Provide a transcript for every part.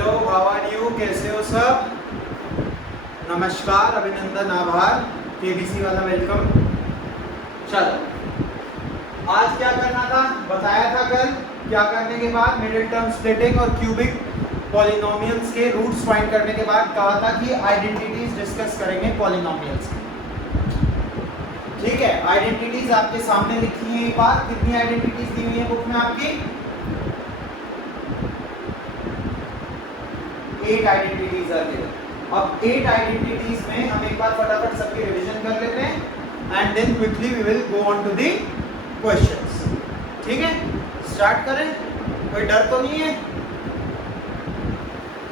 Hello, how are you? कैसे हो सब? नमस्कार, अभिनंदन, आभार, केबीसी वाला वेलकम। चलो, आज क्या करना था बताया था कल। क्या करने के बाद मिडिल टर्म स्प्लिटिंग और क्यूबिक पॉलिनोमियल्स के रूट्स फाइंड करने के बाद कहा था कि आइडेंटिटीज डिस्कस करेंगे पॉलिनोमियल्स की। ठीक है, आइडेंटिटीज आपके सामने लिखी है। ये बात कितनी आइडेंटिटीज दी हुई है बुक में आपकी? 8 आइडेंटिटीज आर गिवन। अब 8 आइडेंटिटीज में हम एक बार फटाफट सबकी रिवीजन कर लेते हैं and then quickly we will go on to the questions. ठीक है, स्टार्ट करें। कोई डर तो नहीं है?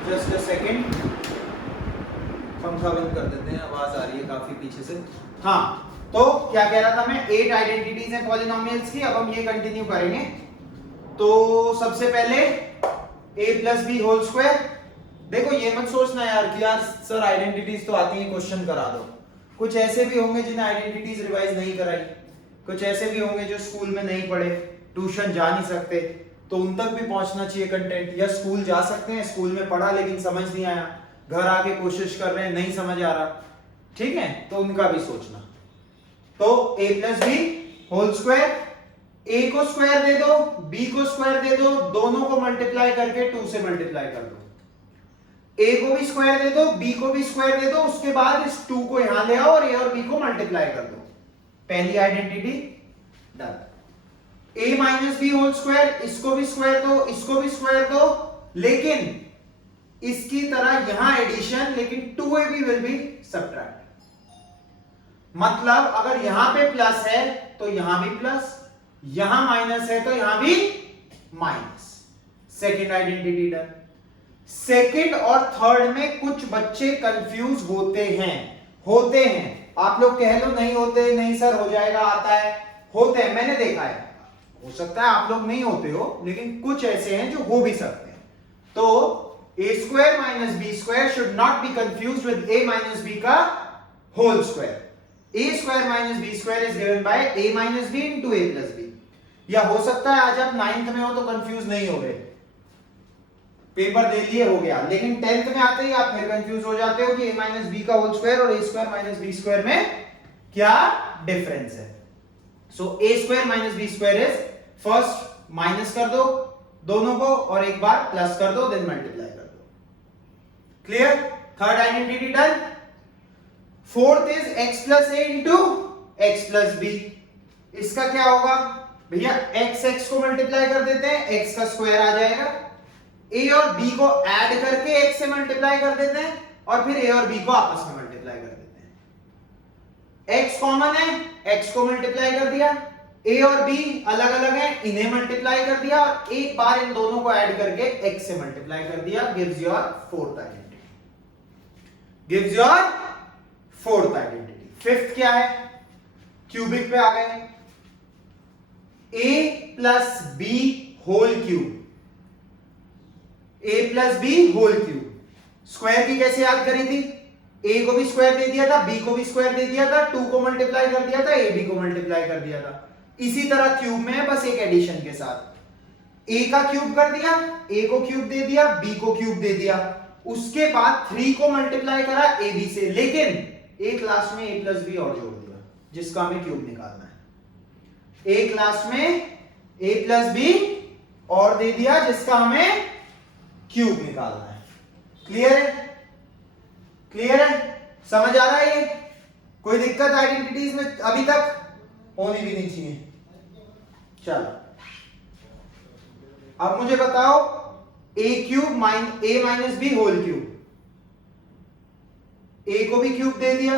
जस्ट अ सेकंड, पंखा बंद कर देते हैं, आवाज आ रही है काफी पीछे से। हाँ, तो क्या कह रहा था मैं? 8 आइडेंटिटीज हैं पॉलिनोमियल्स की। अब हम ये कंटिन्यू करेंगे। तो सबसे पहले a plus b whole square. देखो, ये मत सोचना यार कि यार सर आइडेंटिटीज तो आती है, क्वेश्चन करा दो। कुछ ऐसे भी होंगे जिन्हें आइडेंटिटीज रिवाइज नहीं कराई, कुछ ऐसे भी होंगे जो स्कूल में नहीं पढ़े, ट्यूशन जा नहीं सकते, तो उन तक भी पहुंचना चाहिए कंटेंट। या स्कूल जा सकते हैं, स्कूल में पढ़ा लेकिन समझ नहीं आया, घर आके कोशिश कर रहे हैं, नहीं समझ आ रहा, ठीक है, तो उनका भी सोचना। तो a plus b whole square, a को स्क्वायर दे दो, b को स्क्वायर दे दो, दोनों को मल्टीप्लाई करके 2 से मल्टीप्लाई कर दो। a को भी स्क्वायर दे दो, b को भी स्क्वायर दे दो, उसके बाद इस 2 को यहां ले आओ और a और b को मल्टीप्लाई कर दो। पहली identity done. a minus b whole square, इसको भी स्क्वायर दो, इसको भी स्क्वायर दो, लेकिन इसकी तरह यहां एडिशन, लेकिन 2ab विल बी सब्ट्रैक्ट। मतलब अगर यहां पे प्लस है तो यहां भी प्लस, यहां माइनस है तो यहां भी minus. Second identity done. Second और थर्ड में कुछ बच्चे कंफ्यूज होते हैं। आप लोग कह लो नहीं होते, नहीं सर हो जाएगा, आता है, होते हैं, मैंने देखा है। हो सकता है आप लोग नहीं होते हो, लेकिन कुछ ऐसे हैं जो हो भी सकते हैं। तो a square minus B square should not be confused with a minus B का whole square. a square minus B square is given by a minus B into a plus B. या हो सकता है आज आप 9th में हो तो कंफ्यूज नहीं हो गए, पेपर दे लिए हो गया, लेकिन 10th में आते ही आप फिर कंफ्यूज हो जाते हो कि a माइनस बी का होल स्क्वायर और a square minus B square में क्या डिफरेंस है। So a square minus B square is, first minus कर दो दोनों को और एक बार प्लस कर दो, देन मल्टीप्लाई कर दो। Clear? Third identity done. Fourth is x plus a into x plus b. इसका क्या होगा भैया? x को मल्टीप्लाई कर देते हैं, x का स्क्वायर आ जाएगा, a और b को ऐड करके x से मल्टीप्लाई कर देते हैं और फिर a और b को आपस में मल्टीप्लाई कर देते हैं। x कॉमन है, x को मल्टीप्लाई कर दिया, a और b अलग अलग हैं, इन्हें मल्टीप्लाई कर दिया और एक बार इन दोनों को ऐड करके x से मल्टीप्लाई कर दिया। Gives your fourth identity. Gives your fourth identity. Fifth क्या है? क्यूबिक पे आ गए। a plus b whole cube, a plus b whole cube. Square की कैसे याद करी थी? a को भी स्क्वायर दे दिया था, b को भी स्क्वायर दे दिया था, 2 को मल्टीप्लाई कर दिया था, ab को मल्टीप्लाई कर दिया था। इसी तरह क्यूब में है, बस एक एडिशन के साथ। a का क्यूब कर दिया, a को क्यूब दे दिया, b को क्यूब दे दिया, उसके बाद 3 को मल्टीप्लाई करा ab से, लेकिन एक लास्ट में a प्लस बी और जोड़ दिया, जिसका हमें क्यूब निकालना है। एक लास्ट में a प्लस बी और दे दिया, जिसका हमें क्यूब निकालना है। क्लियर है? क्लियर है? समझ आ रहा है ये? कोई दिक्कत आइडेंटिटीज में अभी तक? होनी भी नहीं चाहिए। चलो, अब मुझे बताओ a cube minus b whole cube. a को भी क्यूब दे दिया,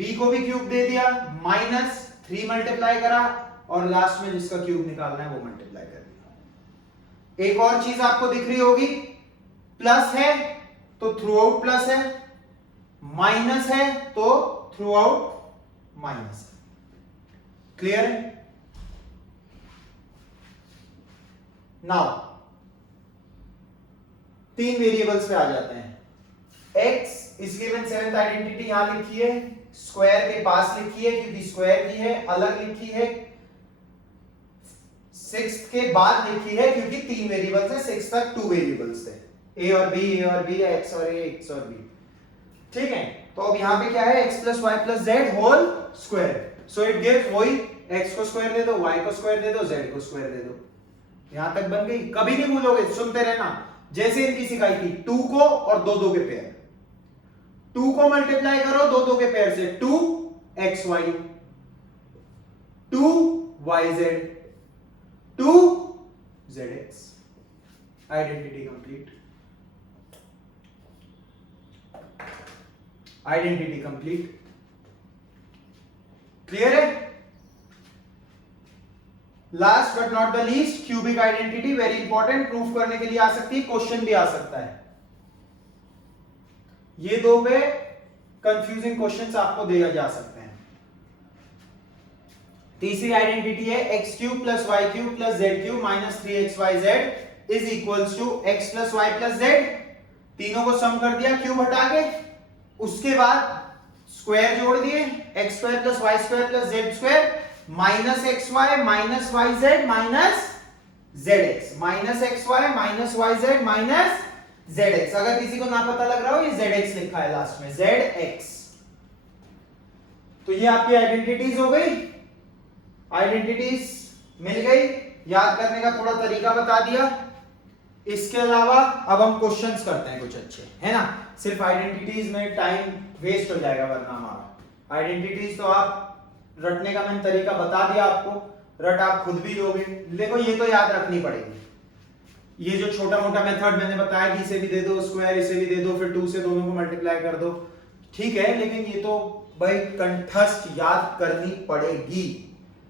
b को भी क्यूब दे दिया, माइनस 3 मल्टीप्लाई करा और लास्ट में जिसका क्यूब निकालना है वो मल्टीप्लाई कर दिया। एक और चीज आपको दिख रही होगी, प्लस है तो थ्रू आउट प्लस है, माइनस है तो थ्रू आउट माइनस है। क्लियर है? नाउ 3 वेरिएबल्स पे आ जाते हैं। x is given, seventh identity यहां लिखी है, स्क्वायर के पास लिखी है क्योंकि स्क्वायर की है, अलग लिखी है, सिक्स्थ के बाद लिखी है क्योंकि 3 वेरिएबल्स है, सिक्स तक 2 वेरिएबल्स थे। ए और बी, या एक्स और ए, एक्स और बी। ठीक है, तो अब यहाँ पे क्या है, x plus y plus z whole square. So it gives वही, x को स्क्वायर दे दो, y को स्क्वायर दे दो, z को स्क्वायर दे दो। यहां तक बन गई, कभी नहीं भूलोगे, सुनते रहना। जैसे इनकी सिखाई थी, 2 को और 2 के पेयर, 2 को मल्टीप्लाई करो 2 के पेयर से, 2xy, 2yz, 2zx। Identity complete, identity complete. Clear है? Last but not the least, cubic identity very important, proof करने के लिए आ सकती है, क्वेश्चन भी आ सकता है। ये दो वे कंफ्यूजिंग क्वेश्चंस आपको दिए जा सकते हैं। तीसरी आइडेंटिटी है x cube plus y cube plus z cube minus 3xyz is equals to x plus y plus z. तीनों को सम कर दिया क्यूब हटा के, उसके बाद स्क्वायर जोड़ दिए, x square plus Y square plus z square minus x y minus y z minus z x, minus x y minus y z minus z x. अगर किसी को ना पता लग रहा हो, ये जेड एक्स लिखा है लास्ट में, जेड एक्स। तो ये आपकी आइडेंटिटीज हो गई, आइडेंटिटीज मिल गई, याद करने का थोड़ा तरीका बता दिया। इसके अलावा अब हम क्वेश्चंस करते हैं कुछ अच्छे, है ना। सिर्फ आइडेंटिटीज में टाइम वेस्ट हो जाएगा वरना हमारा। आइडेंटिटीज तो आप रटने का मैंने तरीका बता दिया आपको, रट आप खुद भी लोगे। देखो ये तो याद रखनी पड़ेगी। ये जो छोटा मोटा मेथड मैंने बताया कि इसे भी दे दो स्क्वायर, इसे भी दे दो, फिर 2 से दोनों को मल्टीप्लाई कर दो, ठीक है, लेकिन ये तो भाई कंठस्थ याद करनी पड़ेगी।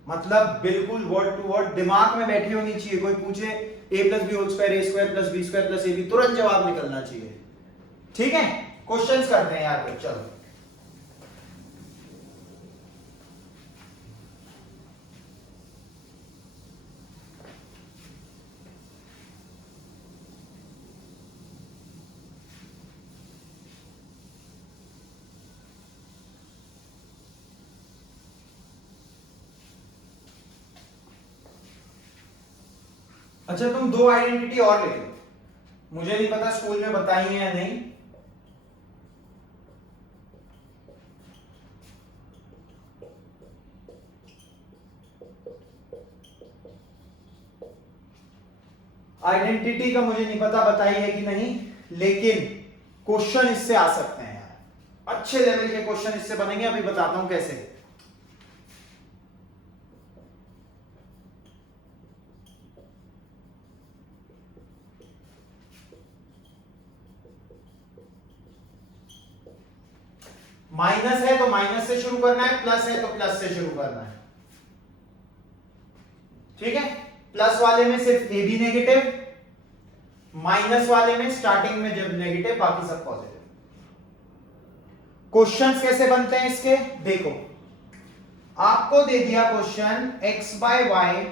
मतलब बिल्कुल वर्ड टू वर्ड दिमाग में बैठी होनी चाहिए। कोई पूछे a plus b whole square, a square plus B square plus A b, तुरंत जवाब निकलना चाहिए। ठीक है, क्वेश्चंस करते हैं यार, चलो। अच्छा, तुम दो आइडेंटिटी और लिख लो, मुझे नहीं पता स्कूल में बताई है या नहीं। आइडेंटिटी का मुझे नहीं पता बताई है कि नहीं, लेकिन क्वेश्चन इससे आ सकते हैं यार, अच्छे लेवल के क्वेश्चन इससे बनेंगे। अभी बताता हूं कैसे। माइनस है तो माइनस से शुरू करना है, प्लस है तो प्लस से शुरू करना है। ठीक है, प्लस वाले में सिर्फ ए बी नेगेटिव, माइनस वाले में स्टार्टिंग में जब नेगेटिव बाकी सब पॉजिटिव। क्वेश्चंस कैसे बनते हैं इसके, देखो आपको दे दिया question x by y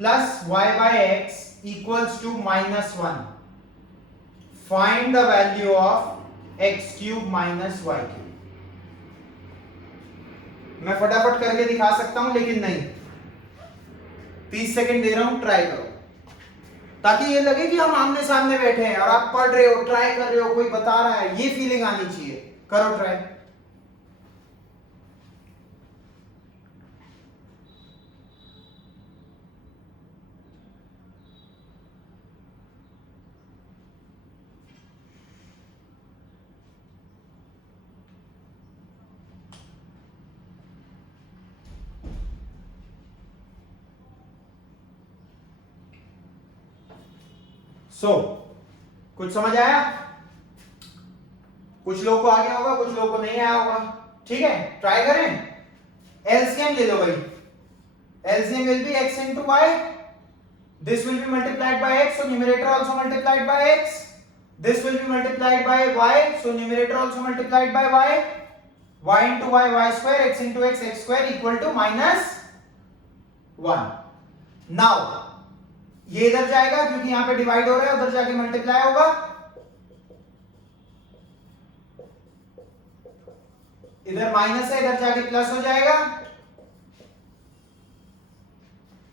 plus y by x equals to -1, find the value of x cube minus Y cube. मैं फटाफट करके दिखा सकता हूं, लेकिन नहीं, 30 सेकंड दे रहा हूं, ट्राई करो, ताकि ये लगे कि हम आमने सामने बैठे हैं और आप पढ़ रहे हो, ट्राई कर रहे हो, कोई बता रहा है, ये फीलिंग आनी चाहिए। करो ट्राई। कुछ समझ आया? कुछ लोग को आ गया होगा, कुछ लोग को नहीं आया होगा। ठीक है, ट्राई करें। एलसीएम ले लो भाई, LCM will be x into y, this will be multiplied by x, so numerator also multiplied by x, this will be multiplied by y, so numerator also multiplied by y, y into y, y square, x into x, x square equal to -1। now ये इधर जाएगा क्योंकि यहां पे divide हो रहा है, उधर जाके मल्टीप्लाई होगा, इधर माइनस है, इधर जाके प्लस हो जाएगा।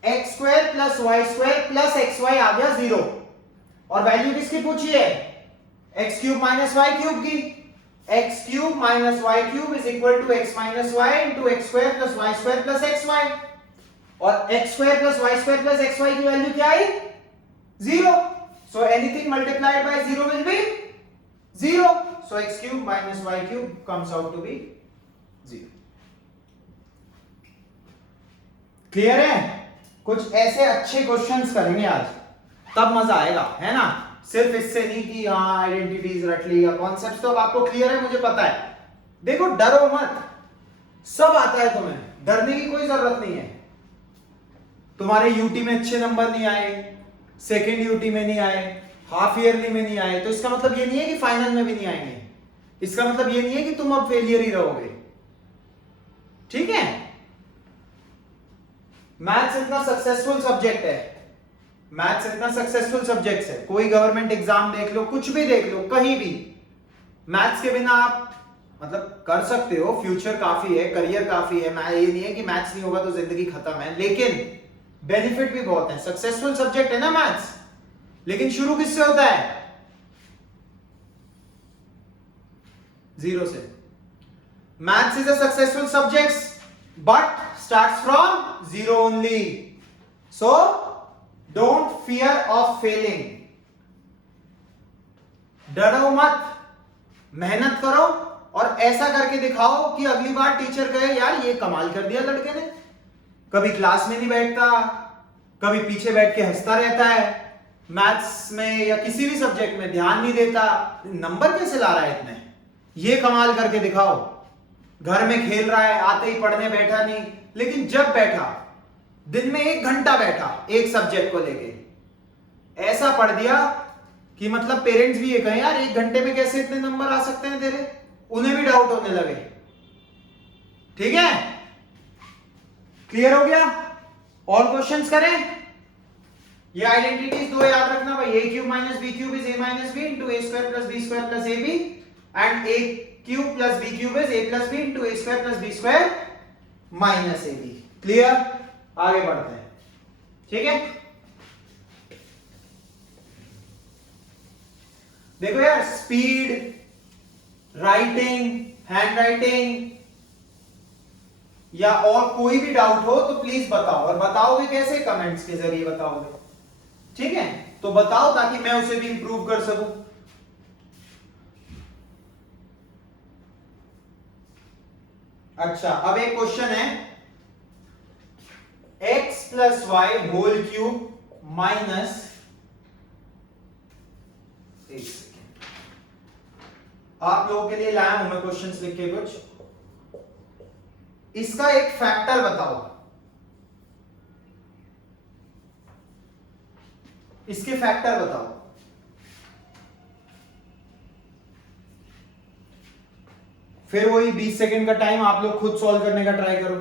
x² plus y² plus xy आ गया 0, और वैल्यू किसकी पूछी है? X cube minus Y cube की, X cube minus Y cube is equal to X minus Y into X square plus Y square plus X Y, और X square plus Y square plus X Y की value क्या आई? 0. So anything multiplied by 0 will be 0. So X cube minus Y cube comes out to be 0. Clear है? कुछ ऐसे अच्छे questions करेंगे आज, तब मजा आएगा, है ना? सिर्फ इससे नहीं कि हाँ आइडेंटिटीज रट ली या कॉन्सेप्ट्स तो अब आपको क्लियर है, मुझे पता है. देखो डरो मत, सब आता है तुम्हें, डरने की कोई जरूरत नहीं है. तुम्हारे यूटी में अच्छे नंबर नहीं आए, सेकेंड यूटी में नहीं आए, हाफ ईयरली में नहीं आए, तो इसका मतलब ये नहीं है कि फाइनल में भी नहीं आएंगे. इसका मतलब ये नहीं है कि तुम अब फेलियर ही रहोगे. ठीक है? मैथ्स इतना सक्सेसफुल सब्जेक्ट है, मैथ्स इतना सक्सेसफुल सब्जेक्ट है. कोई गवर्नमेंट एग्जाम देख लो, कुछ भी देख लो, कहीं भी मैथ्स के बिना आप मतलब कर सकते हो. फ्यूचर काफी है, करियर काफी है. मैं ये नहीं है कि मैथ्स नहीं होगा तो जिंदगी खत्म है, लेकिन बेनिफिट भी बहुत है. सक्सेसफुल सब्जेक्ट है ना मैथ्स. लेकिन शुरू किससे होता है? 0 से. Maths is a successful subject but starts from 0 only. So don't fear of failing. डरो मत, मेहनत करो और ऐसा करके दिखाओ कि अगली बार टीचर कहे यार ये कमाल कर दिया लड़के ने. कभी क्लास में नहीं बैठता, कभी पीछे बैठ के हंसता रहता है, मैथ्स में या किसी भी सब्जेक्ट में ध्यान नहीं देता, नंबर कैसे ला रहा है इतने. ये कमाल करके दिखाओ. घर में खेल रहा है, आते ही पढ़ने बैठा नहीं, लेकिन जब बैठा, दिन में 1 घंटा बैठा एक सब्जेक्ट को लेके, ऐसा पढ़ दिया कि मतलब पेरेंट्स भी ये कहें यार 1 घंटे में कैसे इतने नंबर आ सकते हैं तेरे, उन्हें भी डाउट होने लगे. ठीक है? क्लियर हो गया? और क्वेश्चंस करें? ये आइडेंटिटीज 2 याद रखना भाई. A cube minus B cube is A minus B into A square plus B square plus A B, and A cube plus B cube is A plus B into A square plus B square minus A B. Clear? आगे बढ़ते हैं. ठीक है? देखो यार, speed, writing, hand writing या और कोई भी डाउट हो तो प्लीज बताओ. और बताओगे कैसे? कमेंट्स के जरिए बताओगे. ठीक है? तो बताओ ताकि मैं उसे भी इंप्रूव कर सकूं. अच्छा, अब एक क्वेश्चन है, x plus y whole cube minus, एक सेकेंड, आप लोगों के लिए लाया हूं मैं क्वेश्चंस लिख के कुछ. इसका एक फैक्टर बताओ. इसके फैक्टर बताओ. फिर वही 20 सेकंड का टाइम, आप लोग खुद सॉल्व करने का ट्राई करो.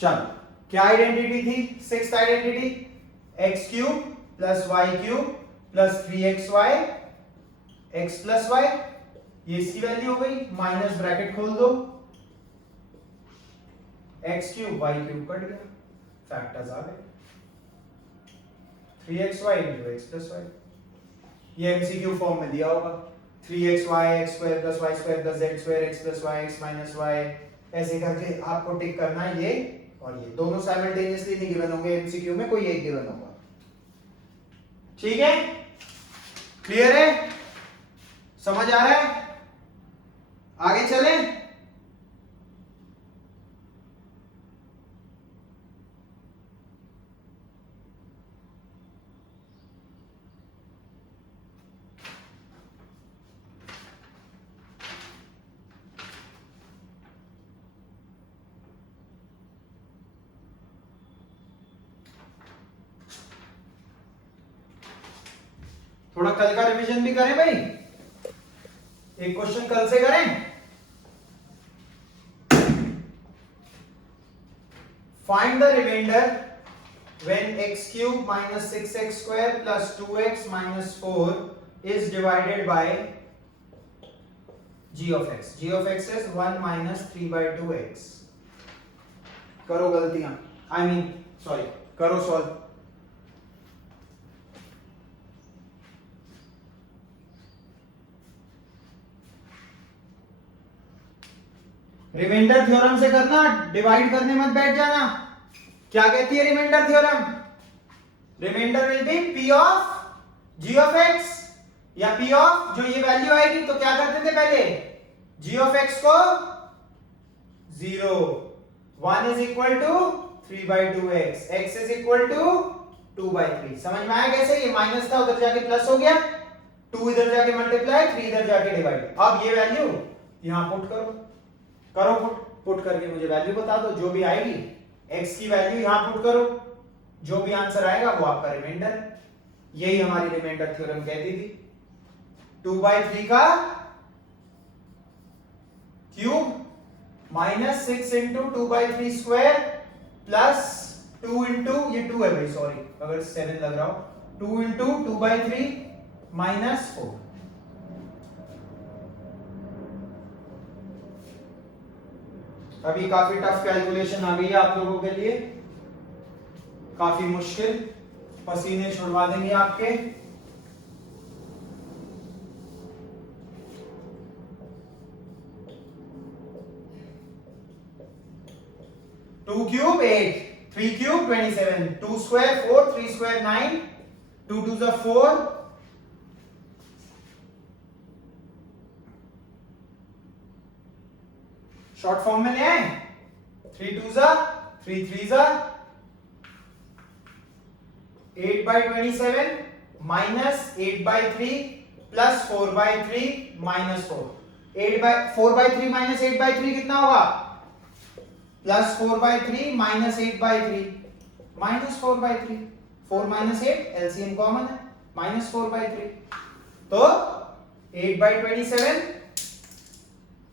चलो, क्या आइडेंटिटी थी? 6th identity, x cube plus y cube plus 3xy x plus y. ये इसकी वैल्यू हो गई. माइनस ब्रैकेट खोल दो, x cube y cube cut गया, फैक्टर्स आ गए. 3xy into x plus y. ये एमसीक्यू फॉर्म में दिया होगा. 3xy x square plus Y square plus z square x plus y x minus y, ऐसे करके आपको टिक करना है. ये और ये दोनों साइमल्टेनियसली नहीं गिवन होंगे एमसीक्यू में, कोई एक गिवन होगा. ठीक है? क्लियर है? समझ आ रहा है? आगे चलें. थोड़ा कल का रिवीजन भी करें भाई. एक क्वेश्चन कल से करें. Find the remainder when x cube minus 6x square plus 2x minus 4 is divided by g of x is 1 minus 3/2x। करो गलतियां, आई मीन सॉरी, करो सॉल्व। रिमाइंडर थ्योरम से करना, डिवाइड करने मत बैठ जाना। क्या कहती है remainder theorem? Remainder will be p of g of x या p ऑफ, जो ये वैल्यू आएगी तो क्या करते थे पहले, g of x को 0, 1 is equal to 3/2x, x is equal to 2/3। समझ में आया कैसे? ये माइनस था, उधर जाके प्लस हो गया, 2 इधर जाके मल्टीप्लाई, 3 इधर जाके डिवाइड। अब ये वैल्यू यहां पुट करो, करो पुट करके मुझे वैल्यू बता दो, जो भी आएगी x की वैल्यू यहां पुट करो, जो भी आंसर आएगा वो आपका रिमाइंडर है। यही हमारी रिमाइंडर थ्योरम कहती थी। 2/3 का cube minus 6 into 2/3 square plus 2 into, ये 2 है भाई सॉरी, अगर 7 लग रहा हो, 2 इंटू 2/3 माइनस 4। अभी काफी टफ कैलकुलेशन आ गई है आप लोगों के लिए, काफी मुश्किल, पसीने छुड़वा देंगे आपके। Two cube 8, 3 cube 27, 2 square 4, 3 square 9, 2 2 जा 4, शॉर्ट फॉर्म में ले आए, 3 2 जा 3 3 जा 8/27 माइनस 8/3 प्लस 4/3 माइनस 4। 4/3 माइनस 8/3 कितना होगा? Plus 4/3 minus 8/3 minus 4/3। 4 minus 8 LCM common है, माइनस 4/3। तो 8/27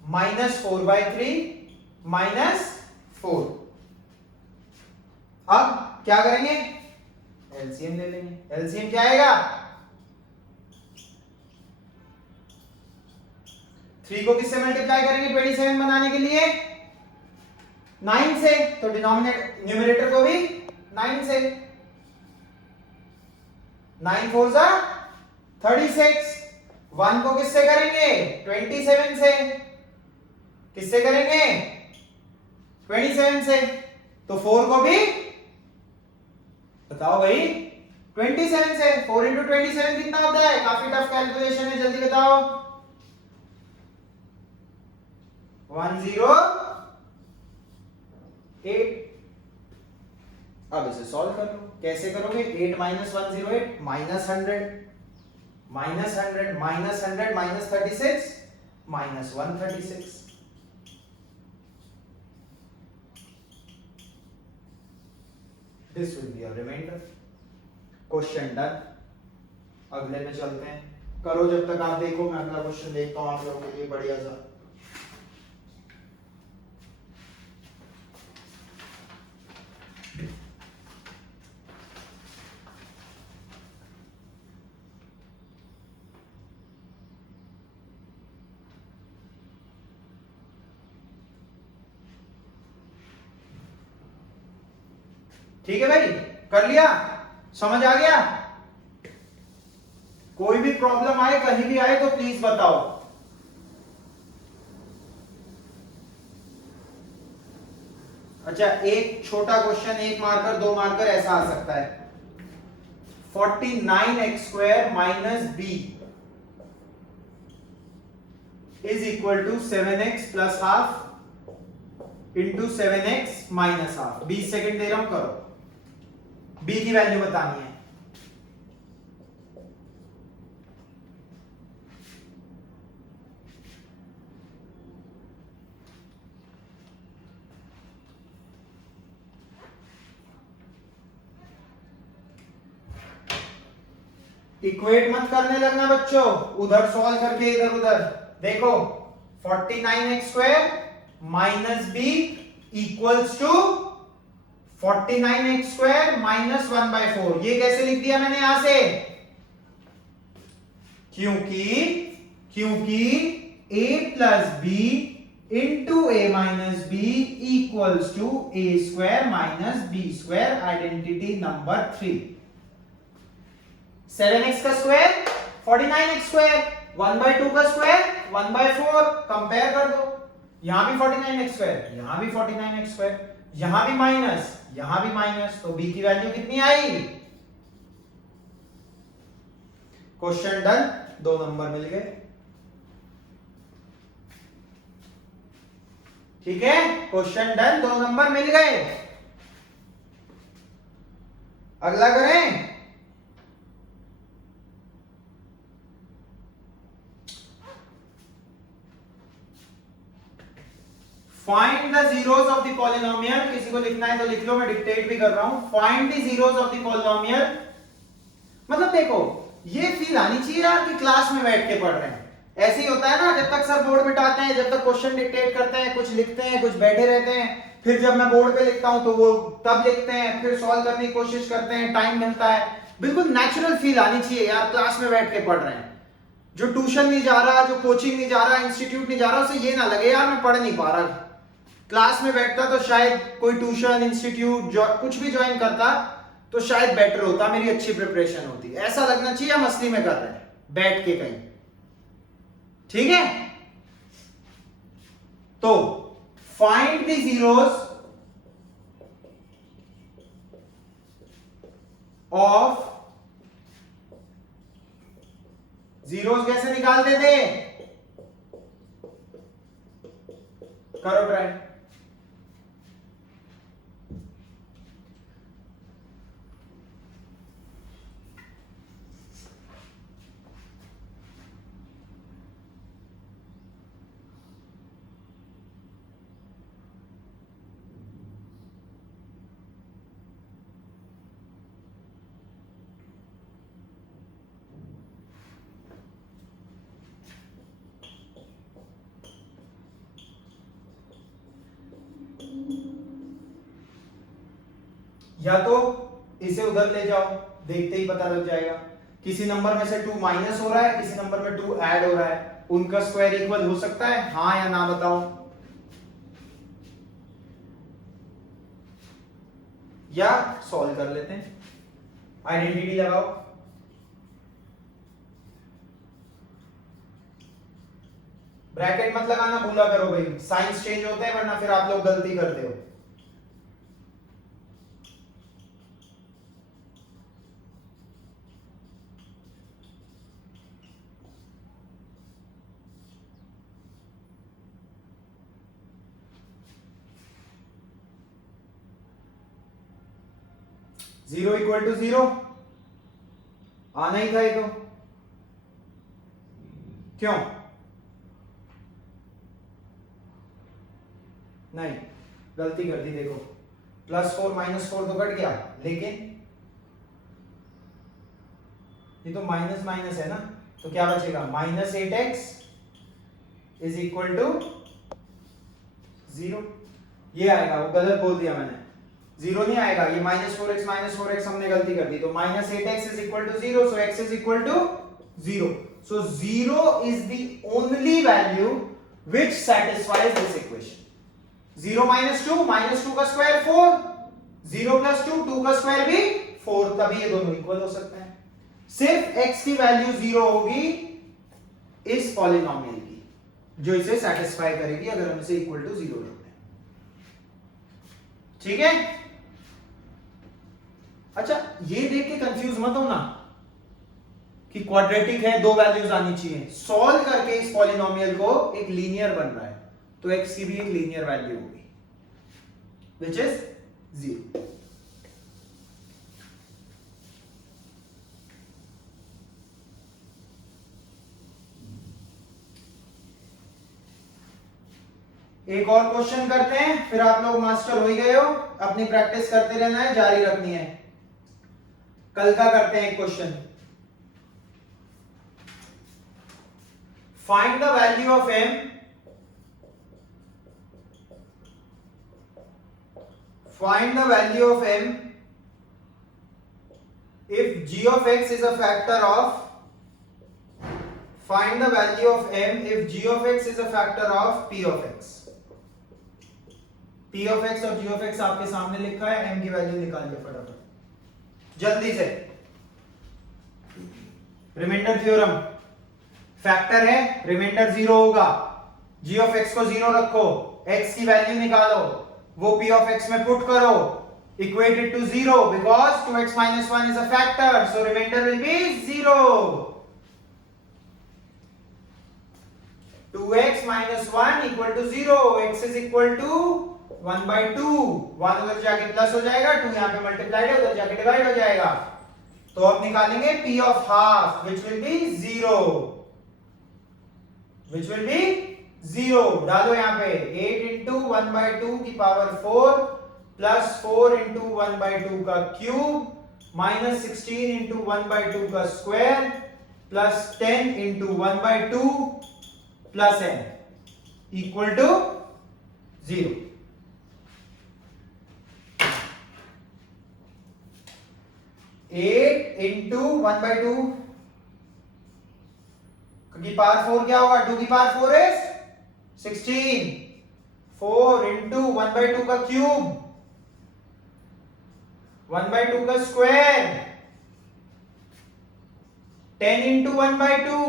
माइनस 4/3 माइनस 4। अब क्या करेंगे? एलसीएम ले लेंगे। एलसीएम क्या आएगा? 3 को किससे मल्टीप्लाई करेंगे 27 बनाने के लिए? 9 से, तो डिनोमिनेटर न्यूमरेटर को भी 9 से। 9 4 जा 36। 1 को किससे करेंगे? 27 से। किससे करेंगे? 27 से। तो 4 को भी बताओ भाई 27 से। 4 इंटू 27 कितना होता है? काफी टफ कैलकुलेशन है, जल्दी बताओ। 108। अब इसे सॉल्व कर लो। कैसे करोगे? 8 minus 108 minus 100 minus 100 minus 100 minus 36 minus 136। This will be a remainder. Question done. अगले में चलते हैं। करो जब तक आप देखो, मैं अगला क्वेश्चन देखता हूं आप लोगों के लिए बढ़िया सा। ठीक है भाई, कर लिया? समझ आ गया? कोई भी प्रॉब्लम आए, कहीं भी आए तो प्लीज बताओ। अच्छा, एक छोटा क्वेश्चन, 1 मार्कर 2 मार्कर ऐसा आ सकता है। 49x² minus b is equal to 7x plus half into 7x minus half. 20 second दे रहा हूं, करो। b की वैल्यू बतानी है। इक्वेट मत करने लगना बच्चों, उधर सॉल्व करके इधर उधर देखो। 49x² minus b equals to 49x² minus 1/4। ये कैसे लिख दिया मैंने यहां से? क्योंकि a plus B into a minus b equals to a square minus B square, identity number 3। 7x का स्क्वायर 49x स्क्वायर, 1/2 का स्क्वायर 1/4, कंपेयर कर दो। यहां भी 49x स्क्वायर, यहां भी 49x स्क्वायर, यहां भी माइनस, यहां भी माइनस, तो b की वैल्यू कितनी आई? क्वेश्चन डन, 2 नंबर मिल गए। ठीक है, क्वेश्चन डन, 2 नंबर मिल गए। अगला करें। Find the zeros of the polynomial. किसी को लिखना है तो लिख लो, मैं डिक्टेट भी कर रहा हूं। Find the zeros of the polynomial. मतलब देखो, ये फील आनी चाहिए यार कि क्लास में बैठ के पढ़ रहे हैं। ऐसे ही होता है ना, जब तक सर बोर्ड मिटाते हैं, जब तक क्वेश्चन डिक्टेट करते हैं, कुछ लिखते हैं, कुछ बैठे रहते हैं, फिर जब मैं बोर्ड पे लिखता हूं तो वो तब लिखते हैं, फिर सॉल्व करने की कोशिश करते हैं, टाइम मिलता है। बिल्कुल नेचुरल फील आनी चाहिए यार, क्लास में बैठ के पढ़ रहे हैं। जो ट्यूशन नहीं जा रहा, जो कोचिंग नहीं जा रहा, इंस्टीट्यूट नहीं जा रहा, उसे ये ना लगे यार मैं पढ़ नहीं पा रहा। क्लास में बैठता तो शायद कोई ट्यूशन, इंस्टीट्यूट कुछ भी ज्वाइन करता तो शायद बेटर होता, मेरी अच्छी प्रिपरेशन होती। ऐसा लगना चाहिए हम असली में कर रहे हैं बैठ के कहीं। ठीक है, तो find the zeros of, zeros कैसे निकालते थे? करो ट्राई। या तो इसे उधर ले जाओ, देखते ही पता लग जाएगा। किसी नंबर में से 2 माइनस हो रहा है, किसी नंबर में 2 ऐड हो रहा है, उनका स्क्वायर इक्वल हो सकता है, हाँ या ना बताओ। या सॉल्व कर लेते हैं, आइडेंटिटी लगाओ। ब्रैकेट मत लगाना भूला करो भाई, साइंस चेंज होते हैं वरना फिर आप लोग गलती करते हो। जीरो इक्वल टू 0 आना ही था ये तो, क्यों नहीं? गलती कर दी, देखो +4 -4 तो कट गया, लेकिन ये तो माइनस माइनस है ना, तो क्या बचेगा? -8x is equal to 0। ये आएगा, वो गलत बोल दिया मैंने, 0 नहीं आएगा, ये -4x हमने गलती कर दी, तो -8x is equal to 0, so x is equal to 0। So 0 is the only value which satisfies this equation. 0 -2 -2 का स्क्वायर 4, 0 + 2 2 का स्क्वायर भी 4, तभी ये दोनों इक्वल हो सकते हैं। सिर्फ x की वैल्यू 0 होगी इस पॉलिनोमियल की, जो इसे सैटिस्फाई करेगी अगर हम इसे इक्वल टू 0 लेते हैं। ठीक है, अच्छा ये देख के कंफ्यूज मत होना कि क्वाड्रेटिक है, 2 वैल्यूज आनी चाहिए। सॉल्व करके इस पॉलिनोमियल को एक लीनियर बन रहा है, तो x की भी एक लीनियर वैल्यू होगी व्हिच इज 0। एक और क्वेश्चन करते हैं, फिर आप लोग मास्टर हो ही गए हो। अपनी प्रैक्टिस करते रहना है, जारी रखनी है। कल का करते हैं एक question. Find the value of m, find the value of m if g of x is a factor of Find the value of m if g of x is a factor of p of x. p of x और g of x आपके सामने लिखा है, m की value निकालिए फटाफट जल्दी से। रिमाइंडर थ्योरम, फैक्टर है, रिमाइंडर 0 होगा, g of x को 0 रखो, x की वैल्यू निकालो, वो p of x में पुट करो, equate it to 0 because 2x minus 1 is a factor, so remainder will be 0. 2x minus 1 equal to 0, x is equal to 1 by 2, 1 उधर जाके plus हो जाएगा, 2 यहाँ पे मल्टीप्लाइड है, उधर जाके डिवाइड हो जाएगा, तो अब निकालेंगे p of half which will be 0, which will be 0, डालो यहाँ पे 8 into 1 by 2 की पावर 4 प्लस 4 into 1 by 2 का क्यूब माइनस 16 into 1 by 2 का square plus 10 into 1 by 2 plus n equal to 0। Eight into 1 by 2 की पावर 4 क्या होगा, 2 की पावर 4 is 16, 4 इंटू 1 by 2 का क्यूब 1 by 2 का स्क्वायर 10 इंटू 1 by 2,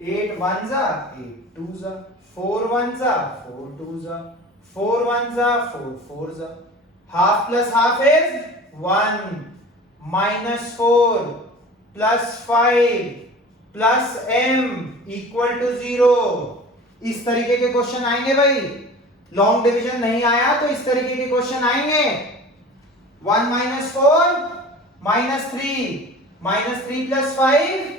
8 1 जा 8 2 जा 4 1 जा 4 2 जा 4 1 जा 4 4 जा, half plus half is 1 minus 4 plus 5 plus m equal to 0। इस तरीके के क्वेश्चन आएंगे भाई, लॉन्ग डिवीजन नहीं आया तो इस तरीके के क्वेश्चन आएंगे। 1 minus 4 minus 3 plus 5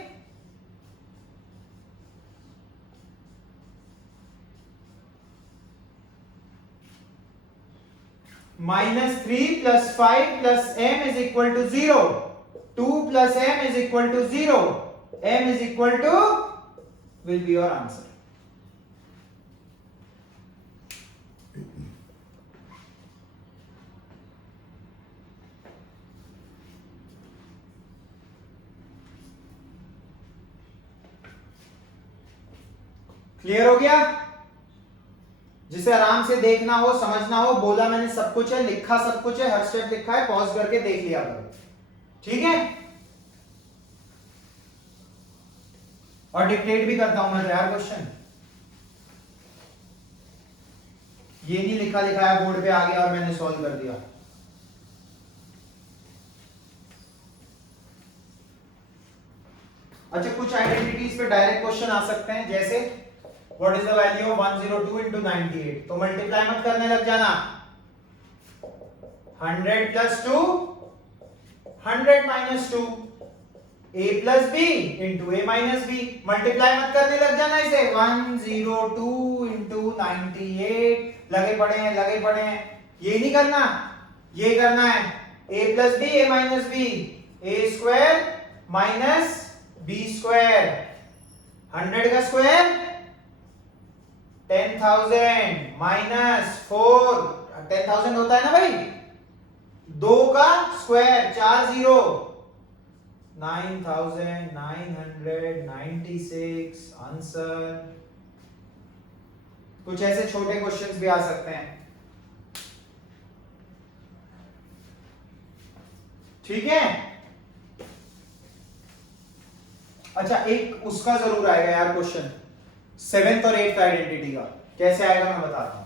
minus 3 plus 5 plus m is equal to 0, 2 plus m is equal to 0, m is equal to will be your answer। Clear हो गया? जिसे आराम से देखना हो, समझना हो, बोला मैंने सब कुछ है, लिखा सब कुछ है, हर स्टेप लिखा है, पॉज करके देख लिया करो, ठीक है? और डिक्टेट भी करता हूं मैं यार क्वेश्चन, ये नहीं लिखा लिखाया बोर्ड पे आ गया और मैंने सॉल्व कर दिया। अच्छा, कुछ आइडेंटिटीज पे डायरेक्ट क्वेश्चन आ सकते हैं, जैसे What is the value of 102 into 98? तो मल्टीप्लाई मत करने लग जाना, 100 plus 2 100 minus 2 a plus b into a minus b, multiply मत करने लग जाना इसे, 102 into 98 लगे पड़े हैं, ये नहीं करना, ये करना है a plus b a minus b, a square minus b square, 100 का स्क्वायर 10,000 माइनस 4, 10,000 होता है ना भाई, 2 का स्क्वायर 4 0, 9,996 आंसर। कुछ ऐसे छोटे क्वेश्चंस भी आ सकते हैं, ठीक है? अच्छा, एक उसका जरूर आएगा यार क्वेश्चन, 7th और 8th आइडेंटिटी का, कैसे आएगा मैं बताता हूं।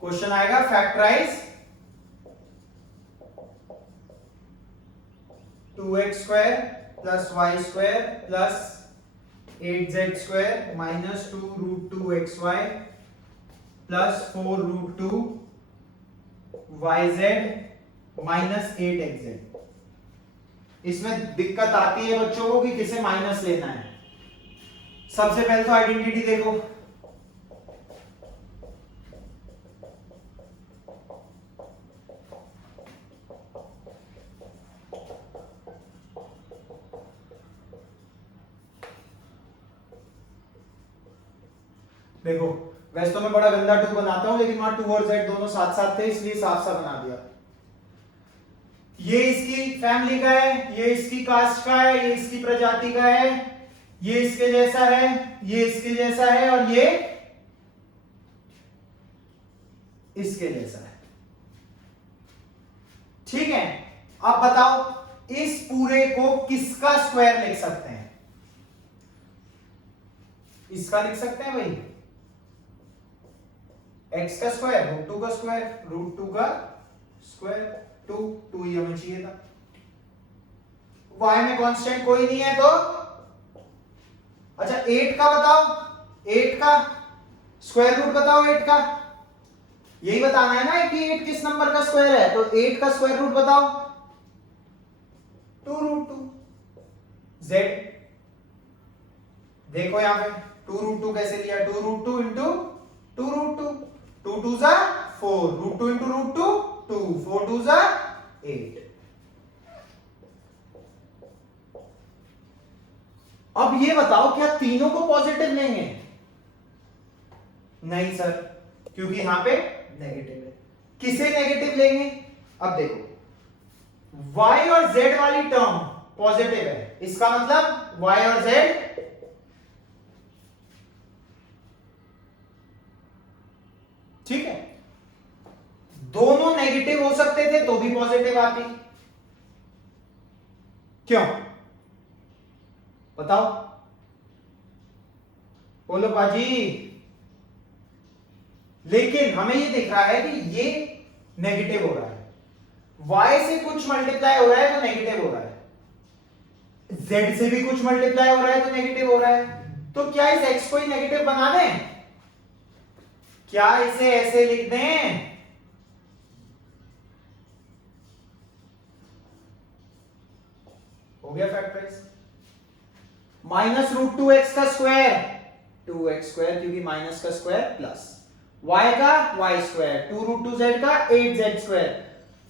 क्वेश्चन आएगा factorise 2x square plus y square plus 8z square minus 2 root 2xy plus 4 root 2 yz minus 8xz। इसमें दिक्कत आती है बच्चों को कि किसे माइनस लेना है। सबसे पहले तो आइडेंटिटी देखो, देखो वैसे तो मैं बड़ा गंदा 2 बनाता हूं, लेकिन वहां 2 और z दोनों साथ साथ थे इसलिए साफ साफ बना दिया। ये इसकी फैमिली का है, ये इसकी कास्ट का है, ये इसकी प्रजाति का है, ये इसके जैसा है, ये इसके जैसा है और ये इसके जैसा है। ठीक है, अब बताओ इस पूरे को किसका स्क्वायर लिख सकते हैं? इसका लिख सकते हैं भाई, x का स्क्वायर, √2 का स्क्वायर, √2 का स्क्वायर, 2 ही हमें चाहिए था। y में कांस्टेंट कोई नहीं है तो अच्छा 8 का बताओ, 8 का स्क्वायर रूट बताओ, 8 का यही बताना है ना कि 8 किस नंबर का स्क्वायर है, तो 8 का स्क्वायर रूट बताओ, 2√2 z। देखो यहां पे 2√2 कैसे लिया, 2√2 इंटू 2√2, 2 2 जा 4, √2 इंटू √2 2, 4 2 जा 8। अब ये बताओ क्या तीनों को पॉजिटिव लेंगे? नहीं सर, क्योंकि यहां पे नेगेटिव है। किसे नेगेटिव लेंगे? अब देखो y और z वाली टर्म पॉजिटिव है, इसका मतलब y और z ठीक है, दोनों नेगेटिव हो सकते थे तो भी पॉजिटिव आती। क्यों बताओ, बोलो बाजी। लेकिन हमें ये दिख रहा है कि ये नेगेटिव हो रहा है, y से कुछ मल्टीप्लाई हो रहा है तो नेगेटिव हो रहा है, z से भी कुछ मल्टीप्लाई हो रहा है तो नेगेटिव हो रहा है। तो क्या इस x को ही नेगेटिव बना दें? क्या इसे ऐसे लिख दें? हो गया फैक्टराइज। -√2x का स्क्वायर 2x स्क्वायर, क्योंकि माइनस का स्क्वायर प्लस y का y स्क्वायर 2√2z का 8z square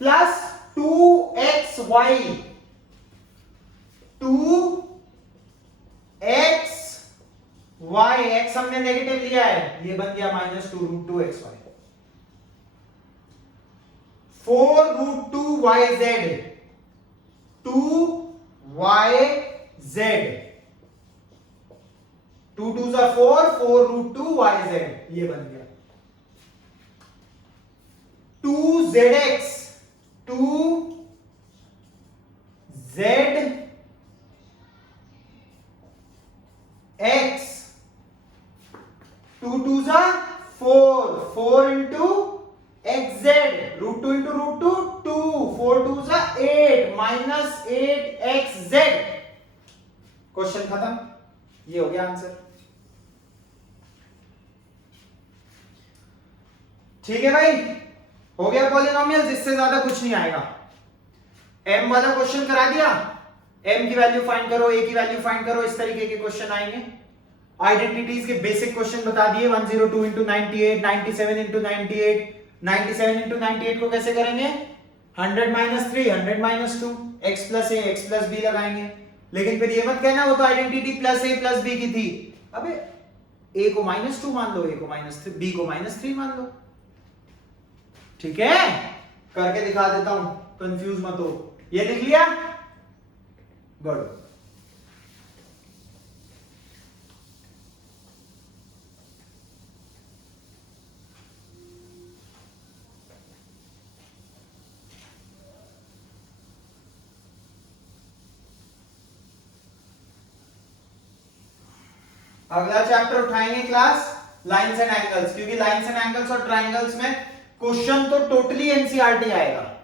plus 2xy 2xy, x हमने नेगेटिव लिया है, ये बन गया -2√2xy 4√2yz 2yz 2 2 जा 4, 4√2yz, ये बन गया 2zx 2zx 2 2 जा 4, 4 इंटू xz, √2 इंटू √2 2, 4 2 जा 8 -8xz। क्वेश्चन खत्म, ये हो गया आंसर। ठीक है भाई, हो गया पॉलिनोमियल, इससे ज्यादा कुछ नहीं आएगा। m वाला क्वेश्चन करा दिया, m की वैल्यू फाइंड करो, a की वैल्यू फाइंड करो, इस तरीके के क्वेश्चन आएंगे। आइडेंटिटीज के बेसिक क्वेश्चन बता दिए, 102 इंटू 98, 97 इंटू 98, 97 इंटू 98 को कैसे करेंगे, 100 - 3, 100 - 2, x plus a x plus b लगाएंगे। लेकिन फिर ये मत कहना वो तो identity plus a plus b की थी। अबे a को -2 मान लो, a को -3, b को -3 मान लो। ठीक है, करके दिखा देता हूं, कंफ्यूज मत हो। ये लिख लिया, गुड। अगला चैप्टर उठाएंगे क्लास लाइंस एंड एंगल्स, क्योंकि लाइंस एंड एंगल्स और ट्रायंगल्स में क्वेश्चन तो टोटली एनसीईआरटी आएगा।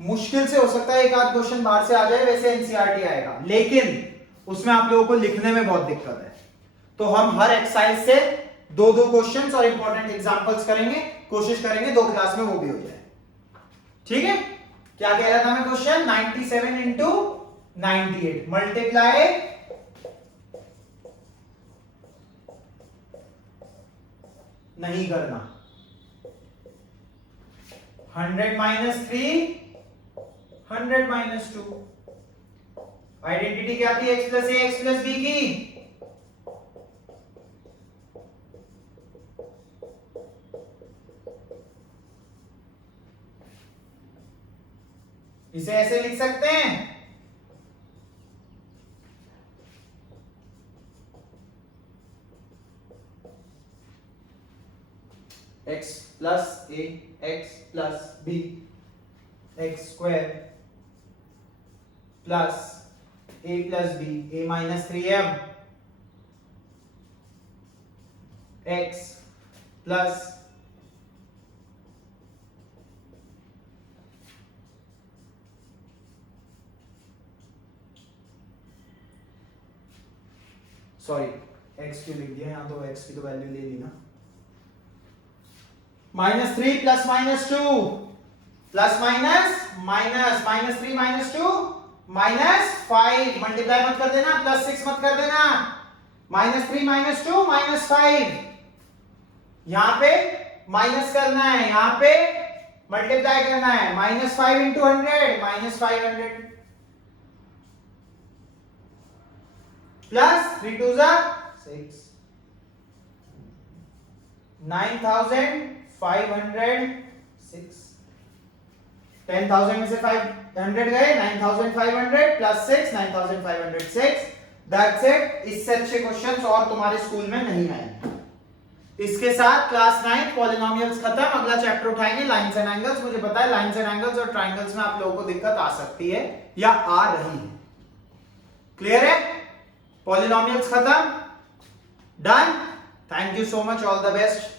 मुश्किल से हो सकता है एक आध क्वेश्चन बाहर से आ जाए, वैसे एनसीईआरटी आएगा, लेकिन उसमें आप लोगों को लिखने में बहुत दिक्कत है। तो हम हर एक्सरसाइज से 2-2 क्वेश्चंस और इंपॉर्टेंट एग्जांपल्स करेंगे, कोशिश करेंगे 2 क्लास में वो भी हो जाए। ठीक है, क्या कह रहा था मैं क्वेश्चन, 97 इंटू 98 मल्टीप्लाई नहीं करना, 100 - 3, 100 - 2। आइडेंटिटी क्या थी, x plus a x plus b की, इसे ऐसे लिख सकते हैं, x plus a x plus b x square plus a plus b a minus 3m x plus sorry x क्यों लिख दिया, यहां तो x की तो वैल्यू ले ली ना, -3 प्लस -2 प्लस माइनस -3 -2 -5 मल्टीप्लाई मत कर देना, +6 मत कर देना, -3 -2 -5, यहां पे माइनस करना है, यहां पे मल्टीप्लाई करना है, -5 × 100 -500 प्लस 3 2 6 9506 10,000 में से 500 गए, 9500 प्लस 6 9506, दैट्स इट। इससे अच्छे क्वेश्चंस और तुम्हारे स्कूल में नहीं आए। इसके साथ क्लास 9 पॉलिनोमियल्स खत्म। अगला चैप्टर उठाएंगे लाइंस एंड एंगल्स। मुझे पता है लाइंस एंड एंगल्स और ट्रायंगल्स में आप लोगों को दिक्कत आ सकती है या आ रही है। क्लियर है? पॉलिनोमियल्स खत्म, done. Thank you so much, all the best.